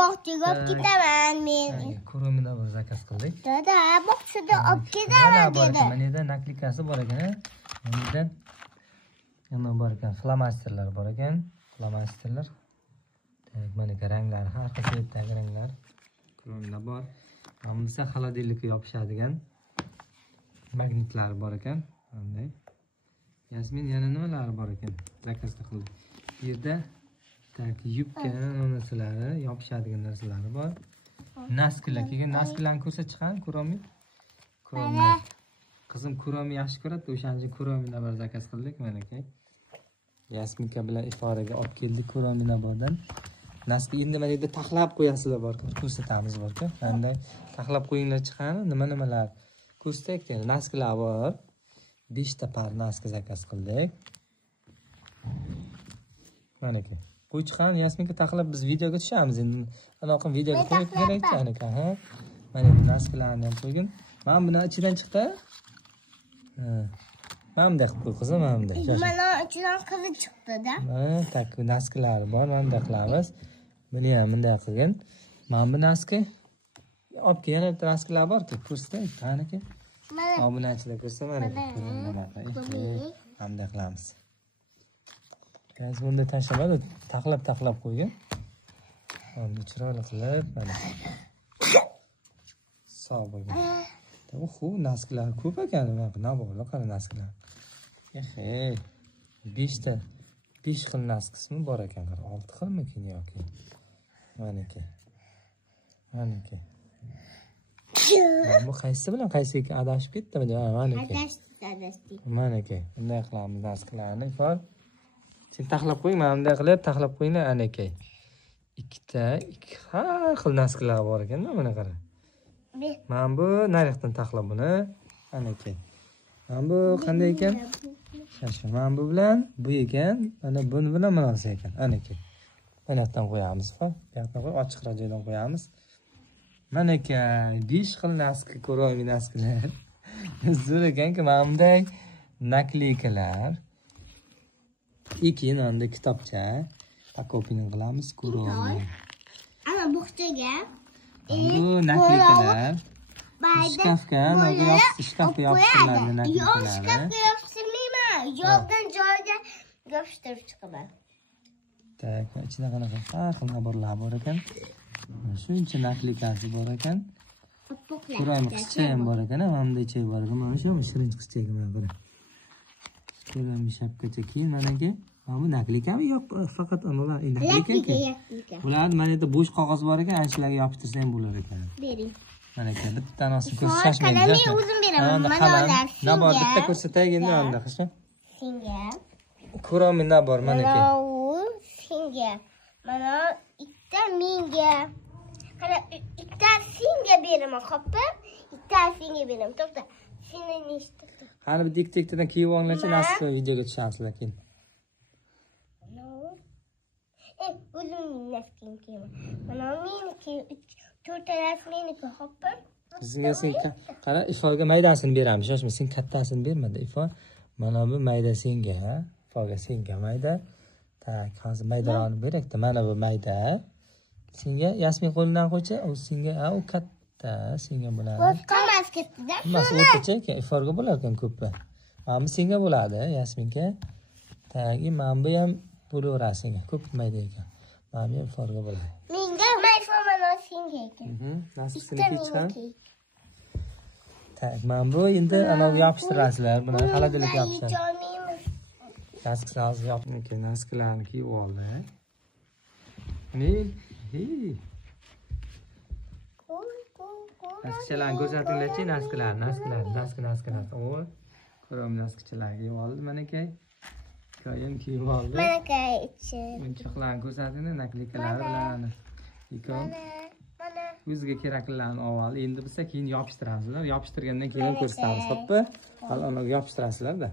Bog'chaga olib ketaman men. Kuromina bir zakaz qildik. Dada, bog'chada olib ketaman dedi. Mana yerda naklikasi bor ekan. Bundan nima bor ekan? Flomasterlar bor ekan. Flomasterlar. Mana ranglari, har xil shapdagi ranglar. Kuromina bor. Mana esa xolodilnikka yopishadigan magnitlar bor ekan. Bunday. Yasmin yana nimalar bor ekan? Zakaz qildik. Bu yerda yubka narsalari, yopishadigan narsalari bor. Nasklar kelgan, nasklarni ko'rsatchiqan, Kuromi. Kuromi. Qizim Kuromi yaxshi ko'radi, o'shaning uchun Kuromina bir zakaz qildik mana aka. Yasminka bilan iforaga olib keldik Kuromina bordan. Naski endi mana yerda taxlab qo'yasizlar bor, ko'rsatamiz bor-ku. Qanday taxlab qo'yinglar chiqqan, nima-nimalar ko'rsatak. Nasklar bor. 5 ta par naski zakaz qildik. Mana aka. Qo'y chiqqan Yasminka taxlab biz videoga tushamiz endi. Anaqa videoga qo'yib kerak-chi aka, ha. Mana bu nasklarni ham qo'ygan. Mana buni ichidan chiqdi. Mana bunday qilib qo'y qizim, mana bunday. Mana ichidan qizi chiqdi-da. Mana tak nasklar bor, mana bunday qilamiz. Buni ham bunday qilgan. Mana bu naski. Olib yana bitta nasklar bor-ku, ko'rsatay, qani aka. Mana buni ichida ko'rsa mana aka. Bunday qilamiz. Gaz bunda tashlamadi, taxlab qo'ygan. Endi chiroyli qilib mana. Sog' bo'lgan. Oho, nasklar ko'p ekan, mana bor, qara nasklar. 5 ta 5 xil naskismi bor ekan, 6 xilmikin yoki. Mana aka. Mana aka. Bu qaysi bilan qaysiga adashib ketdimi? Mana aka. Adashdi. Mana aka. Bunday qilamiz nasklarni, for. Sen taxlab qo'ying, mana bunday qilib taxlab qo'yinglar, ana aka. 2 har xil nasklar bor ekan-da, mana qara. Mana bu narixdan taxlab buni, ana aka. Mana bu qanday ekan? Shasha, mana bu bilan bu ekan, mana buni bilan bunisi ekan, ana aka. Mana yerdan qo'yamiz, fa. Bu yerdan qo'yib ochiqroq joydan qo'yamiz. Mana aka, 5 xil naski Kuromi naskilar. Zo'r ekan-ku, mana bunday nakleykalar. Keyin unda kitobcha takopini qilamiz Kuromi. Ana bog'chaga bu nakleykalar. Shkafga, shkafga yopishtiriladi nakleykalar. Yo'q, shkafga yopishtirmayman. Yo'qdan joyga yopishtirib chiqaman. Tak, ichida qanaqa har xil naborlar bor ekan. Shuncha nakleykasi bor ekan. Kuromi qizcha ham bor ekan, mana bunday ichi bor ekan. Mana shu shirin qizcha ekan mana buni. Kuromi shapkacha keyin mana aka. Mana bu nakleykami yo'q, faqat analar nakleyka. Bular mana yerda bo'sh qog'oz bor ekan, ana shularga yopishtirsa ham bo'lar ekan. Bering. Mana aka, bittanosini ko'rsatishmaydi. Qalamni o'zim beraman. Mana ular. Nabor bitta ko'rsatay endi unda qizcha. Senga. Kuromi nabor mana aka. Senga. Mana ikkita menga. Qara, ikkita senga beraman, xo'pmi? Ikkita senga beraman. To'xta. Seni nechta? Qani bu dik-diktadan kiyib olinglarchi, nasib videoga tushamizlar keyin. O'zimning naskim kiyaman. Mana meniki 4 talas meniki, xo'pmi? Sizga sen qara, ifoga maydasini beramiz. Shoshma, sen kattasini bermadi, ifo. Mana bu mayda senga, ha? Ifoga senga mayda. Tak, hozir maydaroni berakda. Mana bu mayda. Senga Yasmin qo'lidan qo'ychi, u senga, u katta, senga bo'ladi. Qolmas katta-da. Mas o'rtacha ekan, iforga bo'lar ekan ko'ppa. Mana bu senga bo'ladi, Yasminka. Tak, mana bu ham bo'laveradi senga. Ko'p mayda ekan. Mana bu ham iforga bo'ladi. Menga mayfomani senga ekan. Nasib seniki chiqan. Tak, mana bu endi ana yopishtirasizlar, buni xolodilnikka yopishtirasiz. Nasklar hozir yopib, nasklarni kiyib oldi. Naskchalarni ko'rsatinglarchi, nasklar. O, Kuromi naskchalarni kiyib oldi, mana aka. Koyim kiyib oldi. Mana aka ichi. Munchoqlarni ko'rsatinglar, nakleykalari bilan. Ikon. Mana. O'ziga keraklilarni olib, endi biz keyin yopishtiramizlar. Yopishtirgandan keyin ko'rsatamiz, xo'pmi? Hali uni yopishtirasizlar-da.